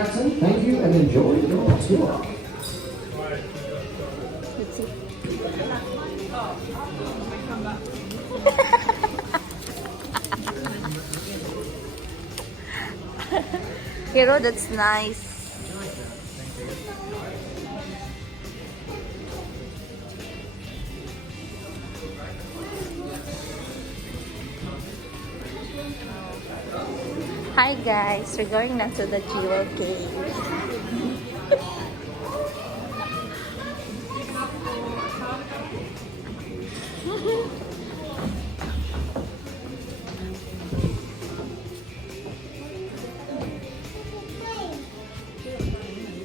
Jackson. Thank you and enjoy your tour. Let's see. Hero, that's nice. Hi guys, we're going now to the Jewel Cave.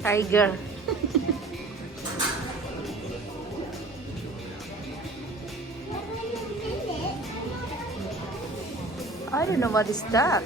Tiger. I don't know what is that.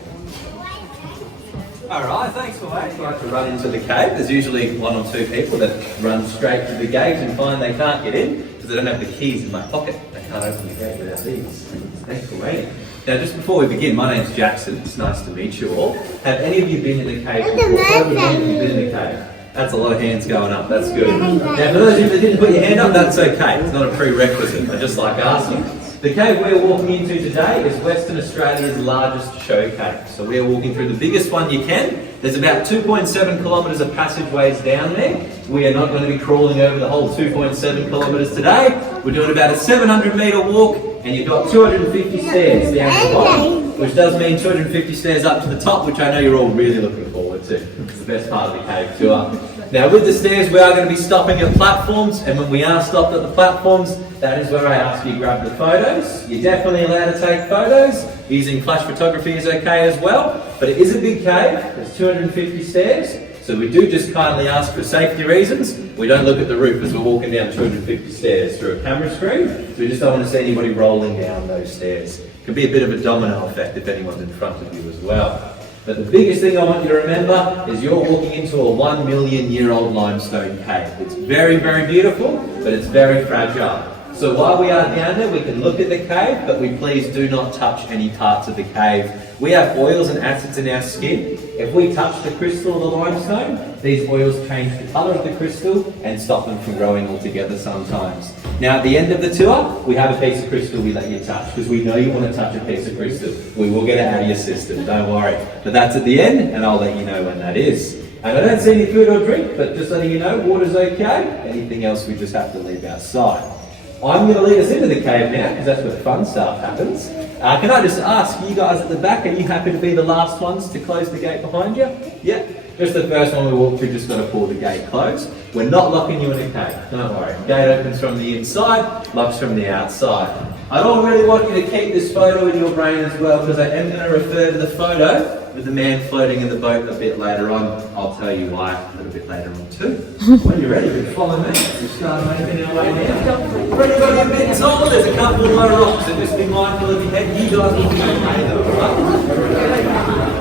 Alright, thanks for waiting. I like to run into the cave. There's usually one or two people that run straight to the gate and find they can't get in because they don't have the keys in my pocket. They can't open the gate without these. Thanks for waiting. Now, just before we begin, my name's Jackson. It's nice to meet you all. Have any of you been in the cave before? How many of you been in the cave? That's a lot of hands going up. That's good. Now, for those of you that didn't put your hand up, that's okay. It's not a prerequisite. I just like asking. The cave we're walking into today is Western Australia's largest show cave. So we're walking through the biggest one you can. There's about 2.7 kilometres of passageways down there. We are not going to be crawling over the whole 2.7 kilometres today. We're doing about a 700 metre walk, and you've got 250 stairs down the bottom, which does mean 250 stairs up to the top, which I know you're all really looking forward to. It's the best part of the cave tour. Now with the stairs, we are going to be stopping at platforms, and when we are stopped at the platforms, that is where I ask you to grab the photos. You're definitely allowed to take photos. Using flash photography is okay as well, but it is a big cave. There's 250 stairs, so we do just kindly ask for safety reasons. We don't look at the roof as we're walking down 250 stairs through a camera screen, so we just don't want to see anybody rolling down those stairs. It can be a bit of a domino effect if anyone's in front of you as well. But the biggest thing I want you to remember is you're walking into a 1 million year old limestone cave. It's very, very beautiful, but it's very fragile. So while we are down there, we can look at the cave, but we please do not touch any parts of the cave. We have oils and acids in our skin. If we touch the crystal of the limestone, these oils change the colour of the crystal and stop them from growing altogether sometimes. Now at the end of the tour, we have a piece of crystal we let you touch, because we know you want to touch a piece of crystal. We will get it out of your system, don't worry. But that's at the end, and I'll let you know when that is. And I don't see any food or drink, but just letting you know, water's okay. Anything else we just have to leave outside. I'm going to lead us into the cave now, because that's where the fun stuff happens. Can I just ask, you guys at the back, are you happy to be the last ones to close the gate behind you? Yeah? Just the first one we walk through, just got to pull the gate closed. We're not locking you in a cave, don't worry. Gate opens from the inside, locks from the outside. I don't really want you to keep this photo in your brain as well, because I am going to refer to the photo with the man floating in the boat a bit later on. I'll tell you why a little bit later on too. When you're ready, you can follow me. We'll start making our way down. For anybody a bit taller, there's a couple of low rocks, so just be mindful of your head. You guys will be okay though, right?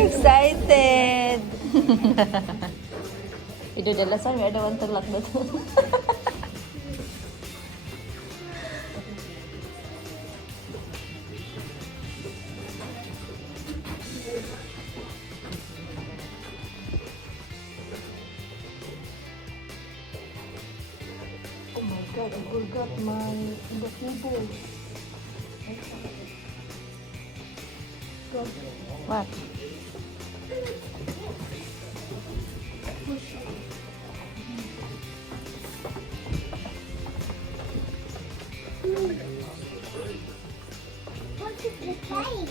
Excited! Itu adalah saya ada one terlak betul. Oh my god, I forgot my kubo. What? What is the cave?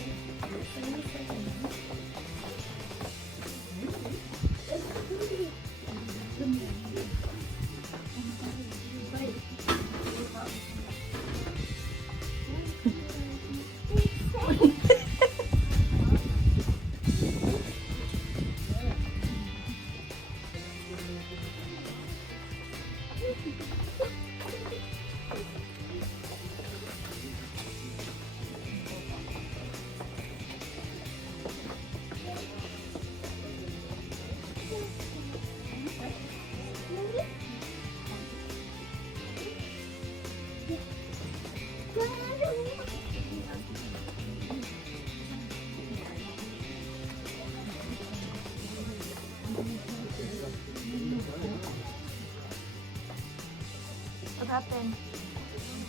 happened?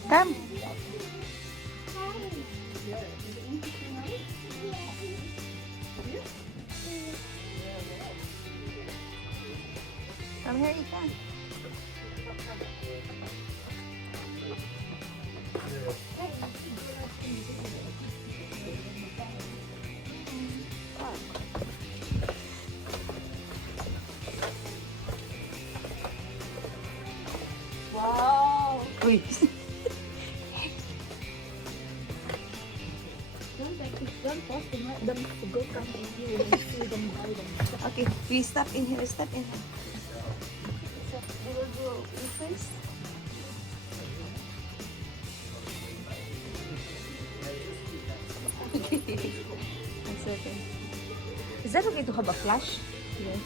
Come. Come here, Ika. Wow. Uy. Okay, we step in here, step in here. So, we will go first. Okay. That's okay. Is that okay to have a flash? Yes.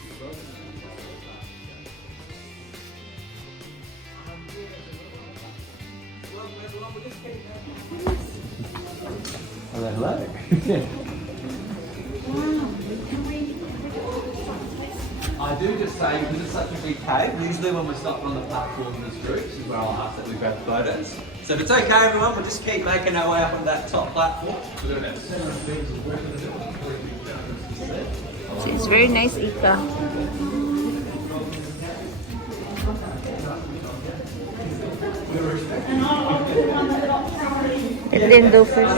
Hello. I do just say, because it's such a big cave, usually when we're stopping on the platform in this group, this is where I'll ask that we grab photos. So if it's okay, everyone, we'll just keep making our way up on that top platform. It's very nice, Ika. And then go first.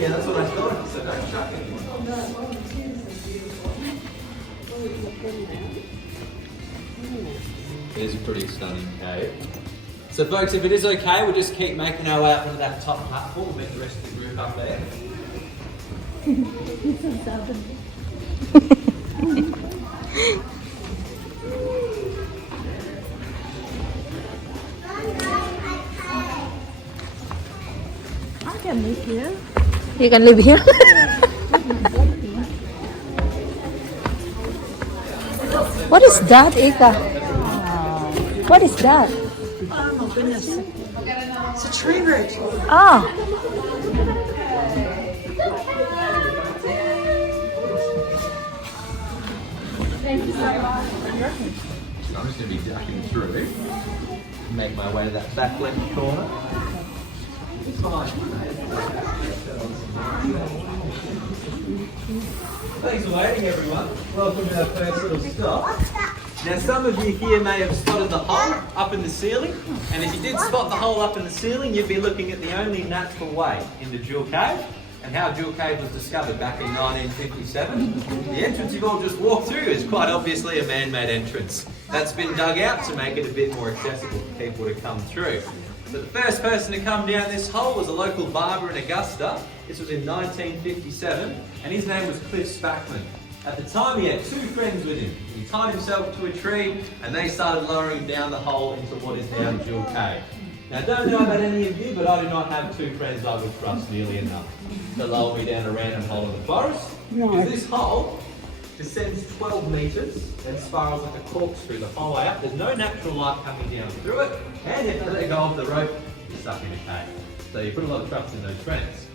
Yeah, that's what I thought. So don't chuck it. It is a pretty stunning cave. So folks, if it is okay, we'll just keep making our way up onto that top platform. We'll meet the rest of the group up there. I can live here. You can live here? What is that, Ika? What is that? Oh my goodness. It's a tree root. Ah. Thank you so much. So I'm just going to be ducking through, make my way to that back left corner. Thanks for waiting, everyone. Welcome to our first little stop. Now, some of you here may have spotted the hole up in the ceiling, and if you did spot the hole up in the ceiling, you'd be looking at the only natural way into Jewel Cave, and how Jewel Cave was discovered back in 1957. The entrance you've all just walked through is quite obviously a man-made entrance. That's been dug out to make it a bit more accessible for people to come through. So the first person to come down this hole was a local barber in Augusta. This was in 1957, and his name was Cliff Spackman. At the time, he had two friends with him. He tied himself to a tree, and they started lowering down the hole into what is now Jewel Cave. Now, I don't know about any of you, but I do not have two friends I would trust nearly enough to lower me down a random hole in the forest. Because this hole descends 12 metres and spirals like a corkscrew the whole way up. There's no natural light coming down through it, and if you let go of the rope, you're stuck in a cave. So you put a lot of trust in those friends.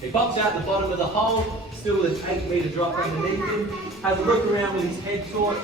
He pops out the bottom of the hole, still with an 8-metre drop underneath him, has a look around with his head torch.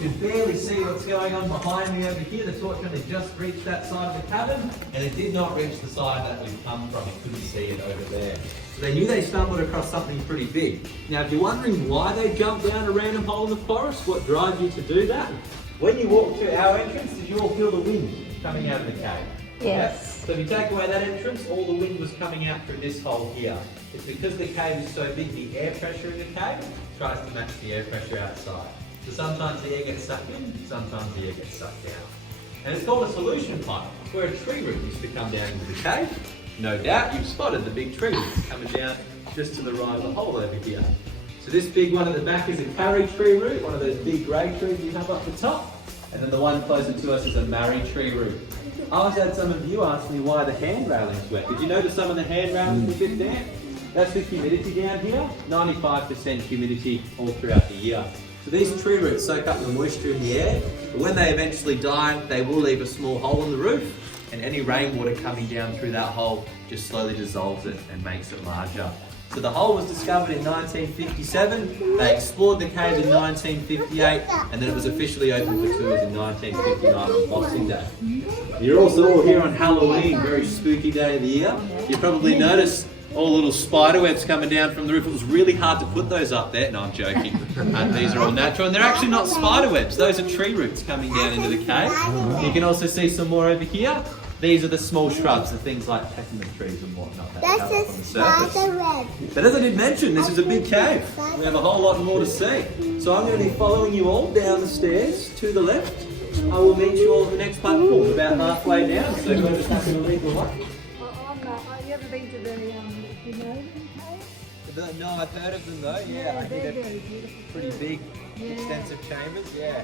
You can barely see what's going on behind me over here. The torch only just reached that side of the cabin, and it did not reach the side that we've come from. You couldn't see it over there. So they knew they stumbled across something pretty big. Now, if you're wondering why they jumped down a random hole in the forest, what drives you to do that? When you walk to our entrance, did you all feel the wind coming out of the cave? Yes. So if you take away that entrance, all the wind was coming out through this hole here. It's because the cave is so big, the air pressure in the cave tries to match the air pressure outside. So sometimes the air gets sucked in, sometimes the air gets sucked down. And it's called a solution pipe. It's where a tree root used to come down into the cave. No doubt you've spotted the big tree that's coming down just to the right of the hole over here. So this big one at the back is a carry tree root, one of those big grey trees you have up the top. And then the one closer to us is a marry tree root. I also had some of you ask me why the hand railing's wet. Did you notice some of the hand railings are a bit damp? That's the humidity down here, 95% humidity all throughout the year. So these tree roots soak up the moisture in the air, but when they eventually die, they will leave a small hole in the roof, and any rainwater coming down through that hole just slowly dissolves it and makes it larger. So the hole was discovered in 1957, they explored the cave in 1958, and then it was officially opened for tours in 1959 on Boxing Day. You're also all here on Halloween, very spooky day of the year. You probably noticed all little spider webs coming down from the roof. It was really hard to put those up there. No, I'm joking. These are all natural, and they're actually not spider webs. Those are tree roots coming down into the cave. You can also see some more over here. These are the small shrubs, the things like peppermint trees and whatnot that come up on the surface. But as I did mention, this is a big cave. We have a whole lot more to see. So I'm going to be following you all down the stairs to the left. I will meet you all at the next platform, about halfway down. So we're just having a lead the way. You ever been to the cave? No, I've heard of them though. Yeah, I think they're pretty big, extensive chambers. Yeah.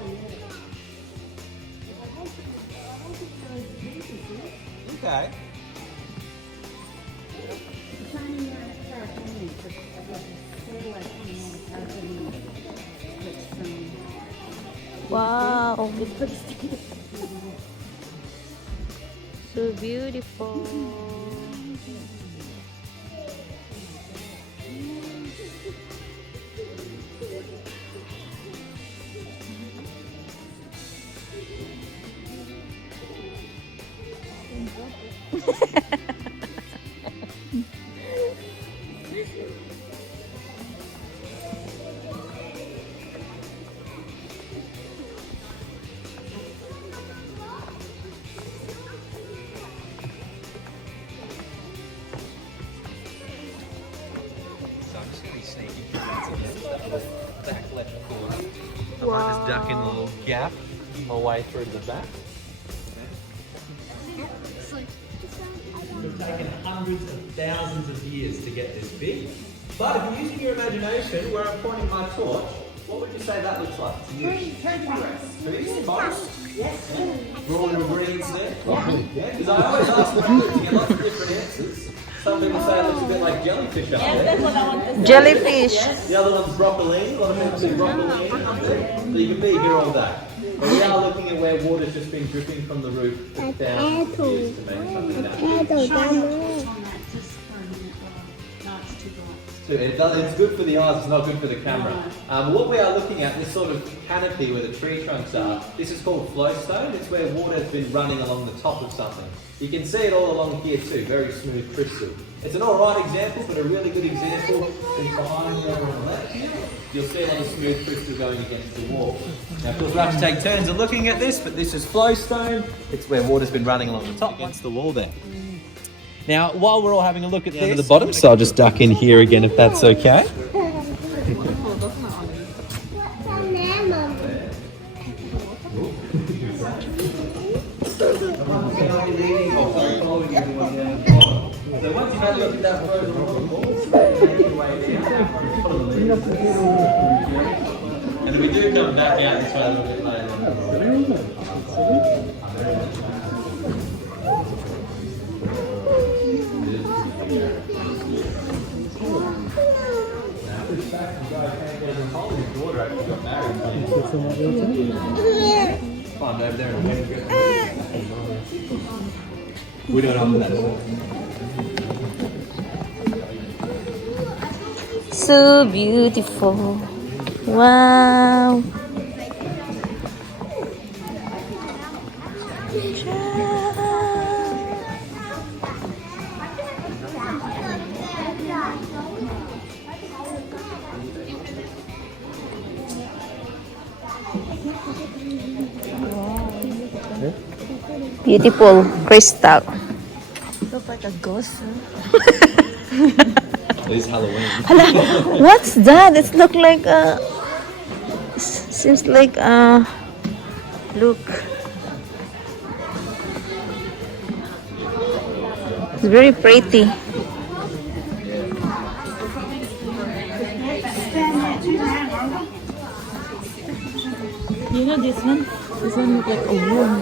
Okay. Wow. So beautiful. I'll just duck in the little gap away through the back. It's taken hundreds of thousands of years to get this big. But if you're using your imagination, where I'm pointing my torch, what would you say that looks like? Trees, forest? Yes. Raw ingredients there? Yeah, because I always ask people to get lots of different answers. Some people say it looks a bit like jellyfish up there. That's what I want to say. Jellyfish. The other one's broccolini. A lot of people say broccolini up there. So you can be here all day. But we are looking at where water's just been dripping from the roof for thousands of years to make something natural. It's good for the eyes, it's not good for the camera. What we are looking at, this sort of canopy where the tree trunks are, this is called flowstone. It's where water has been running along the top of something. You can see it all along here too, very smooth crystal. It's an alright example, but a really good example is behind me over on the left here. You'll see a lot of smooth crystal going against the wall. Now of course we'll have to take turns of looking at this, but this is flowstone. It's where water's been running along the top against the wall there. Now, while we're all having a look at this, the bottom, so I'll just duck in here again if that's okay. So once you've had a look at that frozen waterfall, make your way down. And then we do come back out this way a little bit later. Find over there and we don't offer that. So beautiful. Wow. Beautiful crystal. Looks like a ghost. It is Halloween. What's that? It looks like a. Seems like a. Look. It's very pretty. You know this one? This one looks like a worm.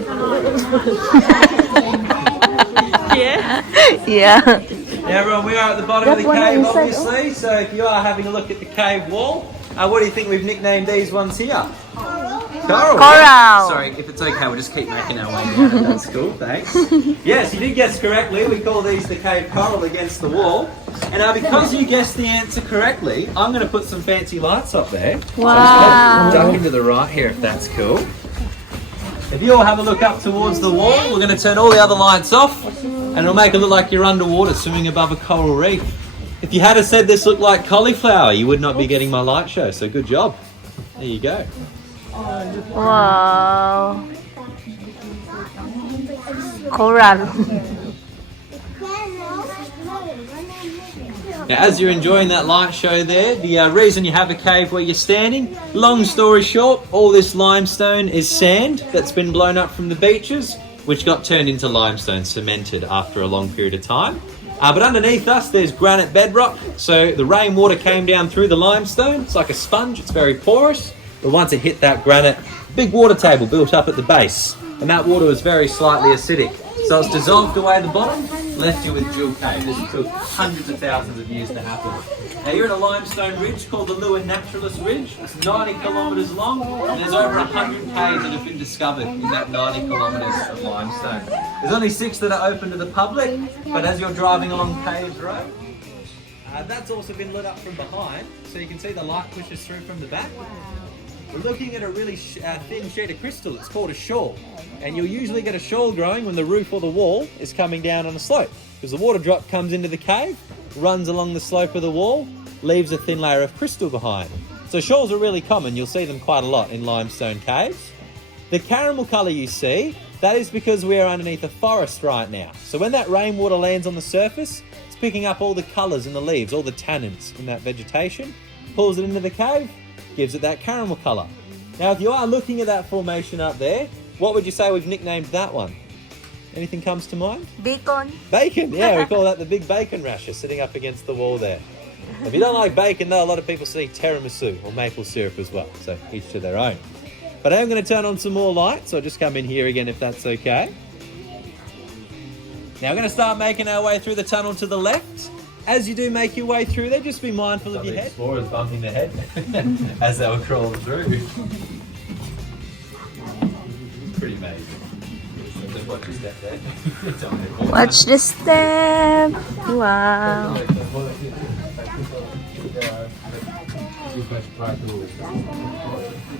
Yeah. Yeah. Now everyone, we are at the bottom of the cave obviously, so if you are having a look at the cave wall, what do you think we've nicknamed these ones here? Coral. Coral. Sorry, if it's okay, we'll just keep making our way down. That's cool, thanks. Yes, you did guess correctly. We call these the cave coral against the wall. And now, because you guessed the answer correctly, I'm going to put some fancy lights up there. Wow. So duck into the right here, if that's cool. If you all have a look up towards the wall, we're going to turn all the other lights off, and it'll make it look like you're underwater swimming above a coral reef. If you had have said this looked like cauliflower, you would not be getting my light show, so good job. There you go. Wow. Coral. Now, as you're enjoying that light show there, the reason you have a cave where you're standing, long story short, all this limestone is sand that's been blown up from the beaches, which got turned into limestone, cemented after a long period of time. But underneath us, there's granite bedrock, so the rainwater came down through the limestone. It's like a sponge, it's very porous, but once it hit that granite, big water table built up at the base, and that water was very slightly acidic. So it's dissolved away the bottom, left you with Jewel Cave. This took hundreds of thousands of years to happen. Now you're at a limestone ridge called the Lewin Naturalist Ridge. It's 90 kilometres long, and there's over 100 caves that have been discovered in that 90 kilometres of limestone. There's only 6 that are open to the public, but as you're driving along Caves Road, that's also been lit up from behind, so you can see the light pushes through from the back. We're looking at a really thin sheet of crystal. It's called a shoal. And you'll usually get a shoal growing when the roof or the wall is coming down on a slope. Because the water drop comes into the cave, runs along the slope of the wall, leaves a thin layer of crystal behind. So shoals are really common. You'll see them quite a lot in limestone caves. The caramel colour you see, that is because we are underneath a forest right now. So when that rainwater lands on the surface, it's picking up all the colours in the leaves, all the tannins in that vegetation, pulls it into the cave, gives it that caramel colour. Now, if you are looking at that formation up there, what would you say we've nicknamed that one? Anything comes to mind? Bacon. Bacon, yeah, we call that the big bacon rasher sitting up against the wall there. If you don't like bacon, though, a lot of people see tiramisu or maple syrup as well, so each to their own. But I am going to turn on some more lights, so I'll just come in here again if that's okay. Now we're going to start making our way through the tunnel to the left. As you do make your way through there, just be mindful of your head. Explorers bumping their head as they were crawling through. It's pretty amazing. So watch your step there. Watch the step. Wow.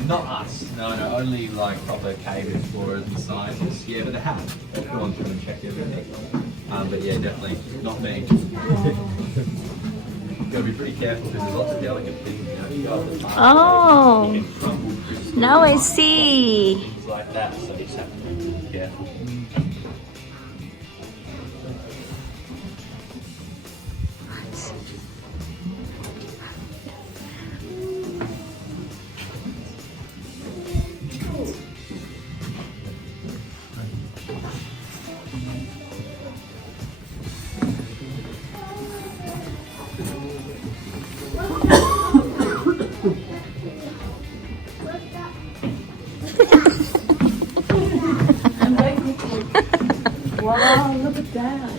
Not us. No, only like proper cave explorers and scientists. Yeah, but they have. They've gone through and checked everything. But yeah, definitely not me. Gotta be pretty careful because there's lots of delicate things. You know, Oh. Now I see. Things like that, so you just have to be careful. Wow, look at that.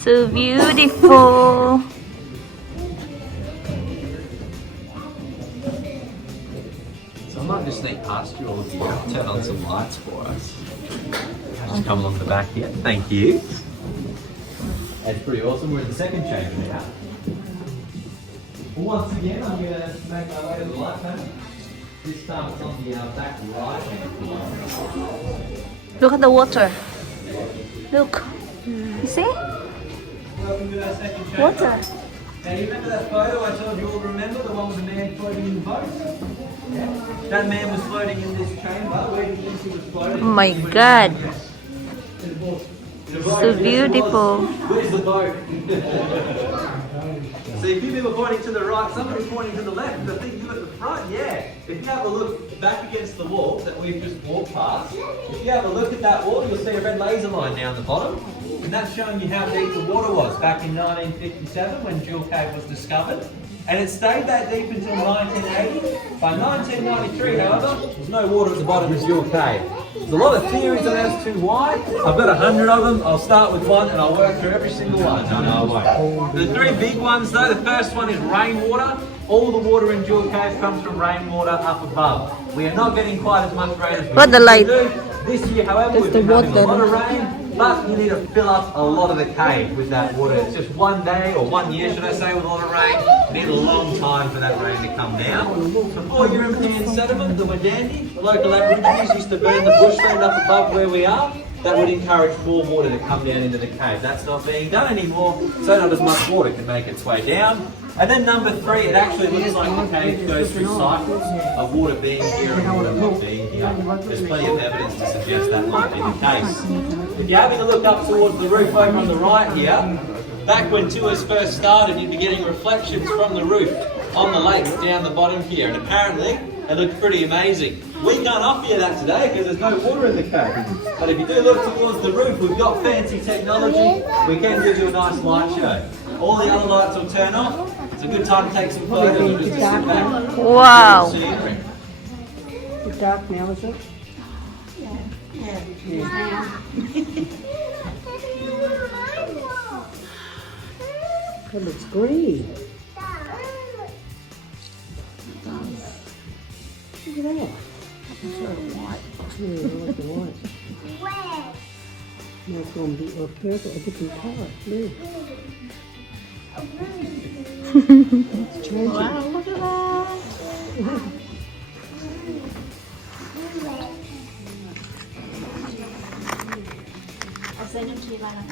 So beautiful. So I might just sneak past you all of you. Turn on some lights for us. Just come along the back here. Thank you. That's pretty awesome. We're at the second chamber now. Once again, I'm going to make my way to the light panel. This time it's on the back right hand. Look at the water. Look. You see? Welcome to our second chamber. Water. Now you remember that photo I told you all to remember? The one with the man floating in the boat? Yeah. That man was floating in this chamber. Where do you think he was floating? Oh my God. In a boat. So beautiful. Where's the boat? See, a few people pointing to the right, somebody pointing to the left. I think you at the front, yeah. If you have a look back against the wall that we've just walked past, if you have a look at that wall, you'll see a red laser line down the bottom. And that's showing you how deep the water was back in 1957 when Jewel Cave was discovered. And it stayed that deep until 1980. By 1993, however, there's no water at the bottom of Jewel Cave. There's a lot of theories on as to why. I've got 100 of them. I'll start with one and I'll work through every single one. No, I won't. The 3 big ones though, the first one is rainwater. all the water in Jewel Cave comes from rainwater up above. We are not getting quite as much rain as we But the usually light- do. This year, however, It's we've the been having a water. lot of rain, but you need to fill up a lot of the cave with that water. It's just one day, or 1 year, should I say, with a lot of rain. You need a long time for that rain to come down. Before European settlement, the Wadandi, the local Aborigines used to burn the bushland up above where we are. That would encourage more water to come down into the cave. That's not being done anymore, so not as much water can make its way down. And then number 3, it actually looks like the cave goes through cycles of water being here and water not being here. There's plenty of evidence to suggest that might be the case. If you're having a look up towards the roof over on the right here, back when tours first started, you'd be getting reflections from the roof on the lake down the bottom here, and apparently it looked pretty amazing. We can't offer you that today because there's no water in the cave. But if you do look towards the roof, we've got fancy technology. We can give you a nice light show. All the other lights will turn off. It's a good time to take some photos or just to sit back. Wow. Scenery. It's dark now, is it? It looks green. Look at that. It's sort of white. Yeah, I like the white. Now it's going to be a purple, a different colour. Blue. It's changing. Wow, look at that. I'll send them to you later.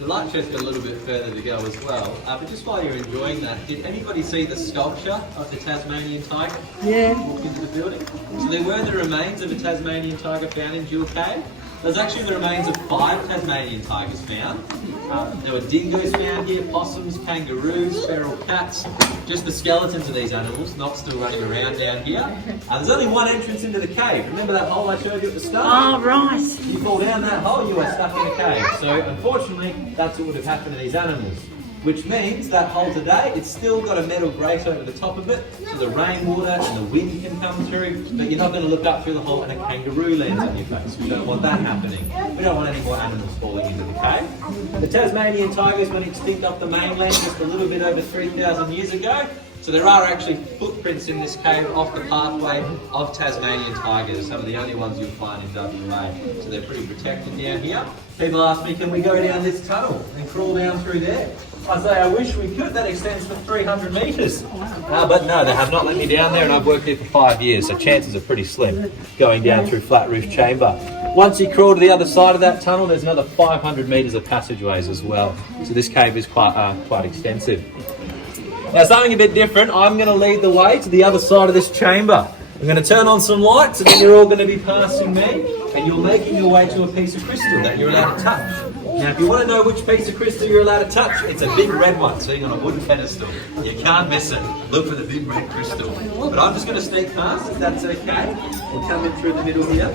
The light show's got a little bit further to go as well. But just while you're enjoying that, did anybody see the sculpture of the Tasmanian tiger? Yeah. Walk into the building. So there were the remains of a Tasmanian tiger found in Jewel Cave. There's actually the remains of 5 Tasmanian tigers found. There were dingoes found here, possums, kangaroos, feral cats. Just the skeletons of these animals, not still running around down here. There's only one entrance into the cave. Remember that hole I showed you at the start? Oh, right. You fall down that hole, you are stuck in a cave. So unfortunately, that's what would have happened to these animals. Which means that hole today, it's still got a metal grate over the top of it, so the rainwater and the wind can come through, but you're not going to look up through the hole and a kangaroo lands on your face. We don't want that happening. We don't want any more animals falling into the cave. The Tasmanian tigers went extinct off the mainland just a little bit over 3,000 years ago. So there are actually footprints in this cave off the pathway of Tasmanian tigers, some of the only ones you'll find in WA. So they're pretty protected down here. People ask me, can we go down this tunnel and crawl down through there? I say, I wish we could. That extends for 300 metres. But no, they have not let me down there, and I've worked here for 5 years, so chances are pretty slim going down through flat roof chamber. Once you crawl to the other side of that tunnel, there's another 500 metres of passageways as well. So this cave is quite extensive. Now something a bit different, I'm going to lead the way to the other side of this chamber. I'm going to turn on some lights and then you're all going to be passing me and you're making your way to a piece of crystal that you're allowed to touch. Now if you want to know which piece of crystal you're allowed to touch, it's a big red one sitting on a wooden pedestal. You can't miss it. Look for the big red crystal. But I'm just going to sneak past if that's okay. We'll come in through the middle here.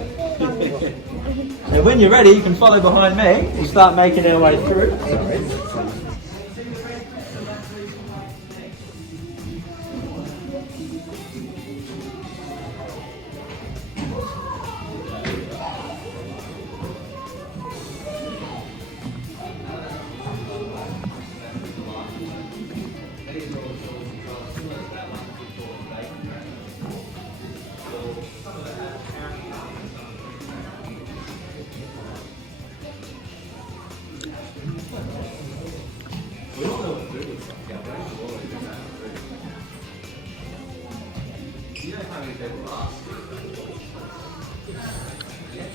And when you're ready, you can follow behind me. We'll start making our way through. Sorry.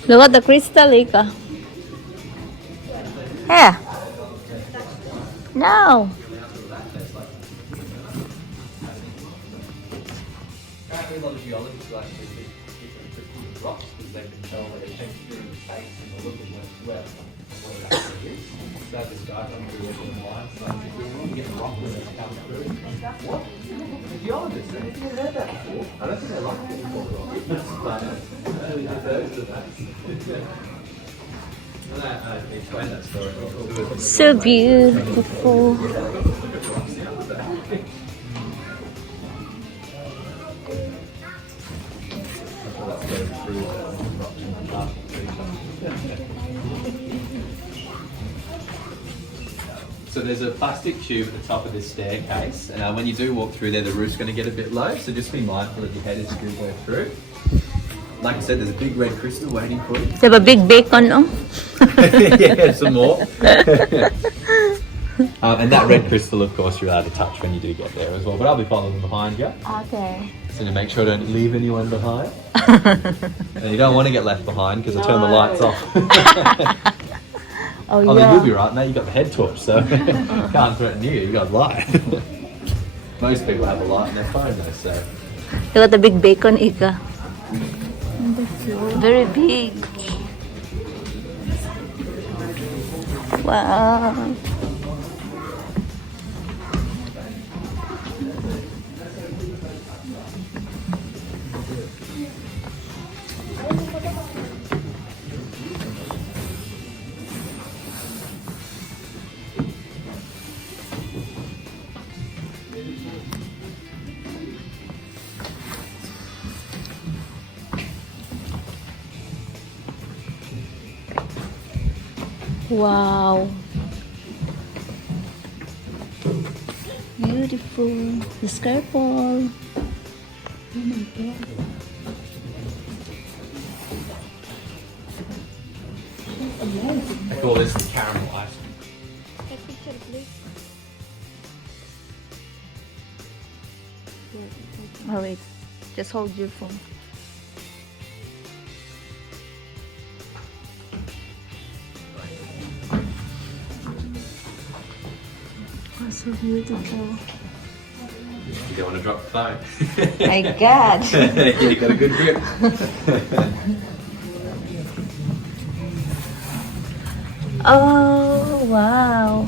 Look at the crystal, Ika. Here. No. Apparently a lot of geologists like to see different crystal rocks because they can tell their texture and the taste and the look of what it actually is. So this guy comes through with the lines, like you get the rock when it comes through. What? The geologists, have you never heard that before? I don't think they like getting called rock. But really just those are that. Explain that story. So beautiful. So there's a plastic tube at the top of this staircase, and when you do walk through there, the roof's going to get a bit low, so just be mindful of your head as you do go through. Like I said, there's a big red crystal waiting for you. They have a big bacon, oh? Yeah, some more. And that red crystal, of course, you're allowed to touch when you do get there as well, but I'll be following behind you. Okay. So to make sure I don't leave anyone behind. And you don't want to get left behind because I turn the lights off. Oh, Oh, yeah. then you'll be right, mate. You got the head torch, so can't threaten you. You got a light. Most people have a light on their phone, though, so. They got the big bacon, Ika. Very big. Wow. Wow. Beautiful. Just careful. Oh my God. I call this the caramel ice. Take picture, please. Oh wait, just hold your phone. Oh, so beautiful. You don't want to drop the phone. My God. You got a good grip. Oh, wow.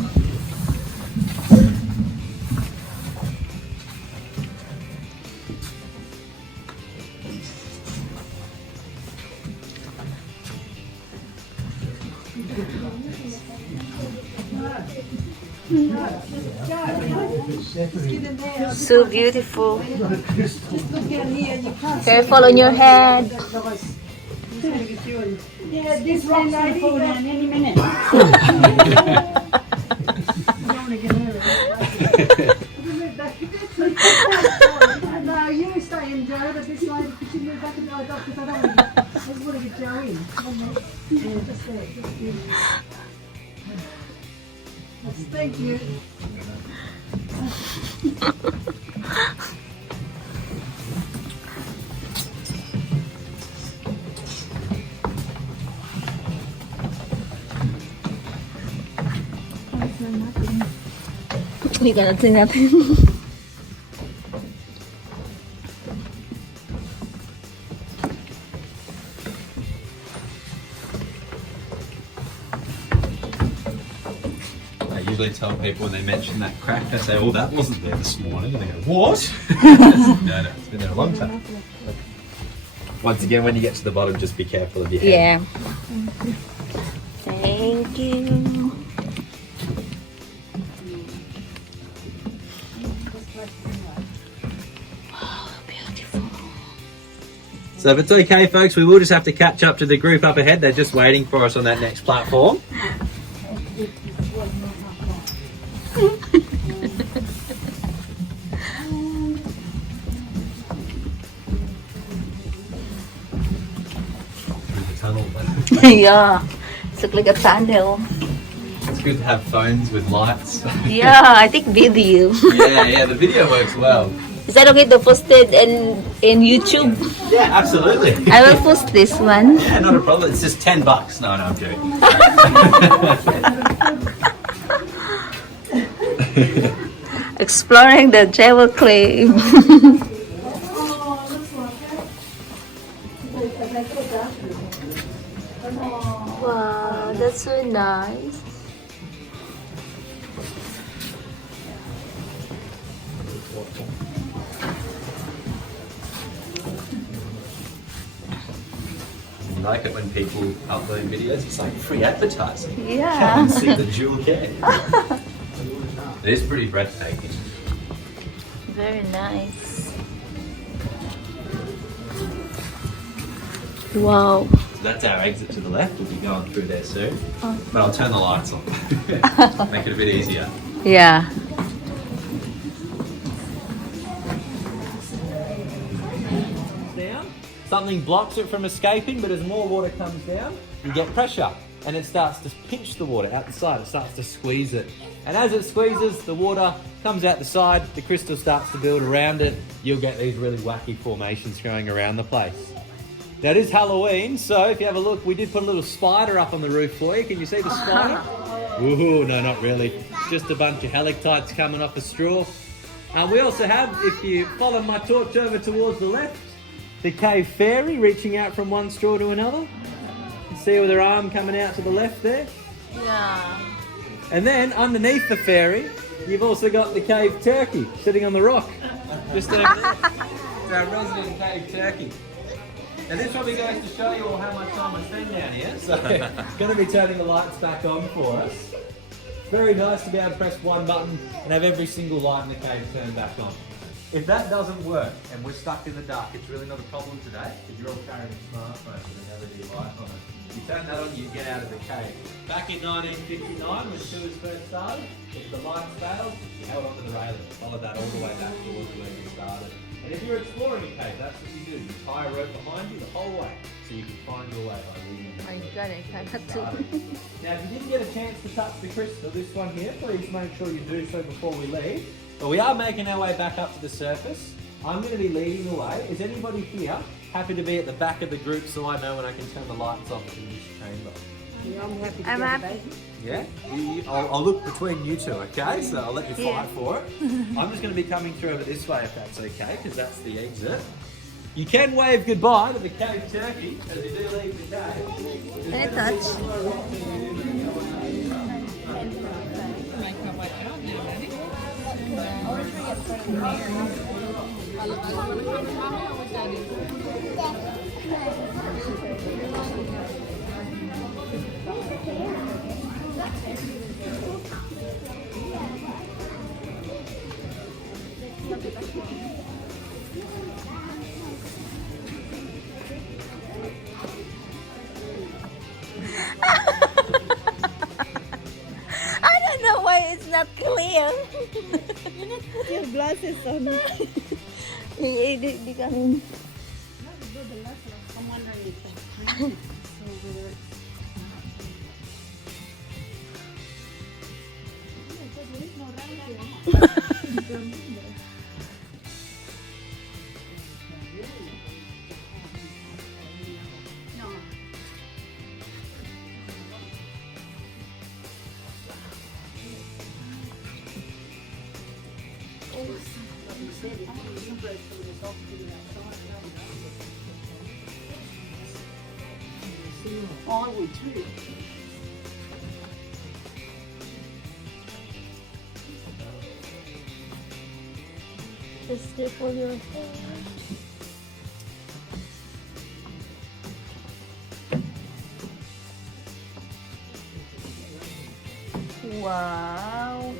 So beautiful. Careful on your head. Yeah, this rock's gonna fall down any minute. No, you stay in, Joe, but this lady, could you move back and go up because I just want to get Joe in. Yeah, just there, just there. Yes, thank you. Hindi ka natin natin. I usually tell people when they mention that crack, I say, oh, that wasn't there this morning. And they go, what? No, it's been there a long time. Once again, when you get to the bottom, just be careful of your head. Yeah. Thank you. Wow, beautiful. So if it's okay, folks, we will just have to catch up to the group up ahead. They're just waiting for us on that next platform. Tunnel. Yeah. It's look like a tunnel. It's good to have phones with lights. Yeah, I think video. Yeah, the video works well. Is that okay to post it in YouTube? Yeah, absolutely. I will post this one. Yeah, not a problem. It's just $10. No, I'm joking. Exploring the travel claim. Wow, that's so nice. I like it when people upload videos. It's like free advertising. Come Yeah. and see the jewel cake. It is pretty breathtaking. Very nice. Wow. That's our exit to the left. We'll be going through there soon. But I'll turn the lights on. Make it a bit easier. Yeah. Down. Something blocks it from escaping, but as more water comes down, you get pressure. And it starts to pinch the water out the side. It starts to squeeze it. And as it squeezes, the water comes out the side, the crystal starts to build around it. You'll get these really wacky formations going around the place. Now it is Halloween, so if you have a look, we did put a little spider up on the roof for you. Can you see the spider? Woohoo, no, not really. Just a bunch of helictites coming off a straw. We also have, if you follow my torch over towards the left, the cave fairy reaching out from one straw to another. You see with her arm coming out to the left there? Yeah. And then underneath the fairy, you've also got the cave turkey sitting on the rock. Just over there. It's our resident cave turkey. And this probably goes to show you all how much time I spend down here. So, going to be turning the lights back on for us. It's very nice to be able to press one button and have every single light in the cave turned back on. If that doesn't work and we're stuck in the dark, it's really not a problem today because you're all carrying a smartphone with an LED light on it. You turn that on, you get out of the cave. Back in 1959, when tours first started, if the lights failed, you held onto the railing, followed that all the way back towards where you started. And if you're exploring a cave, that's what you do. You tie a rope behind you the whole way, so you can find your way by leading. My God, I cannot do. Now, if you didn't get a chance to touch the crystal, this one here, please make sure you do so before we leave. But we are making our way back up to the surface. I'm going to be leading the way. Is anybody here happy to be at the back of the group so I know when I can turn the lights off in this chamber? Yeah, I'm happy to I'm go, happy. baby. Yeah? I'll look between you two, okay? So I'll let you fight for it. I'm just going to be coming through over this way if that's okay, because that's the exit. You can wave goodbye to the cave turkey as you do leave the cave. Can I touch? I don't know why it's not clear. You need to put your glasses on. Di kami. I would too. Just careful your hair. Wow.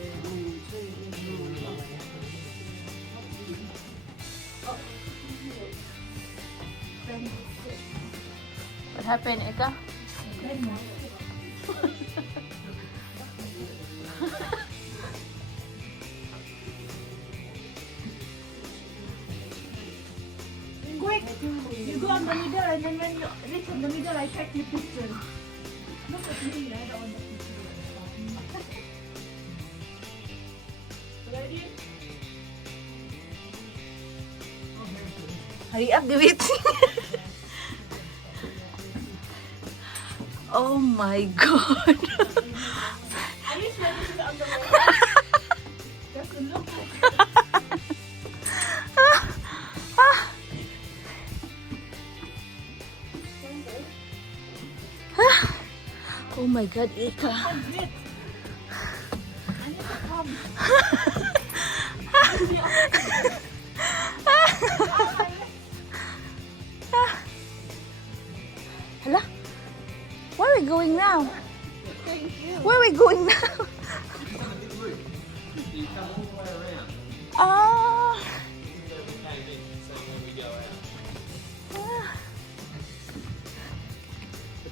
What happened, Eka? Quick! You go on the middle and then when you reach on the middle, I take your picture. Look at me, I don't want the picture. Ready? Hurry up, do it. Oh my God. Are you sure this is on the way? Doesn't look like Oh my God, Eka. I need to come. Hala? Where are we going now? Thank you. Where are we going now? You come all the way around. Ah. When we go out.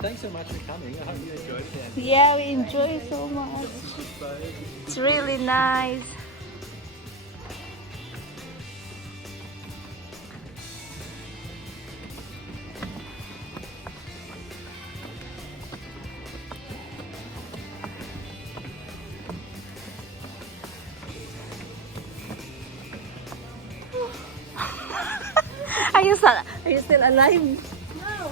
thanks so much for coming. I hope you enjoyed it. Yeah, we enjoy it so much. It's really nice. Are you still alive? No.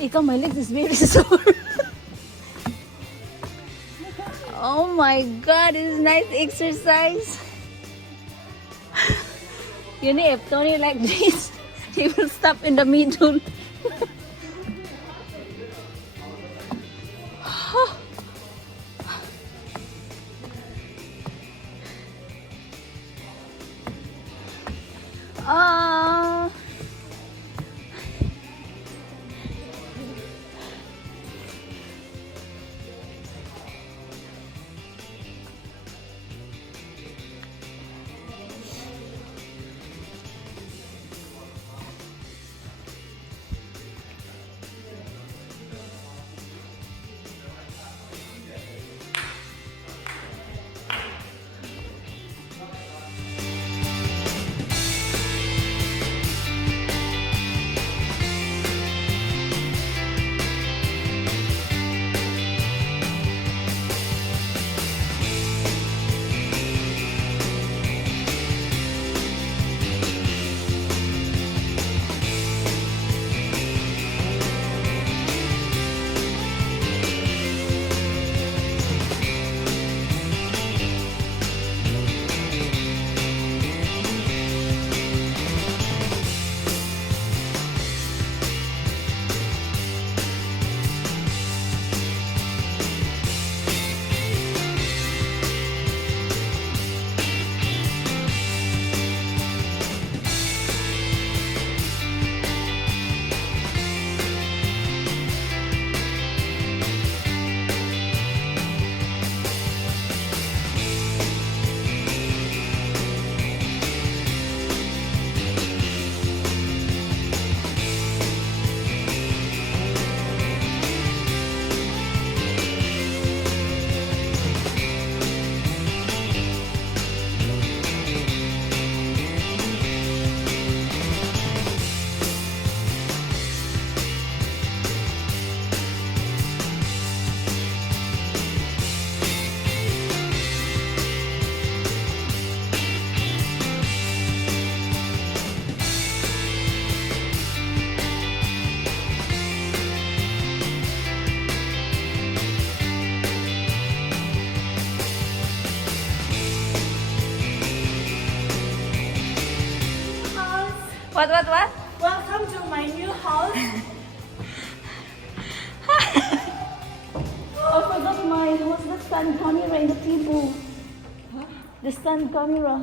Ikaw, my legs is very sore. Oh my god, this is nice exercise. You know, if Tony like this, he will stop in the middle. Ah. What? Welcome to my new house. I forgot what's the stand camera in the table? Huh? The stand camera.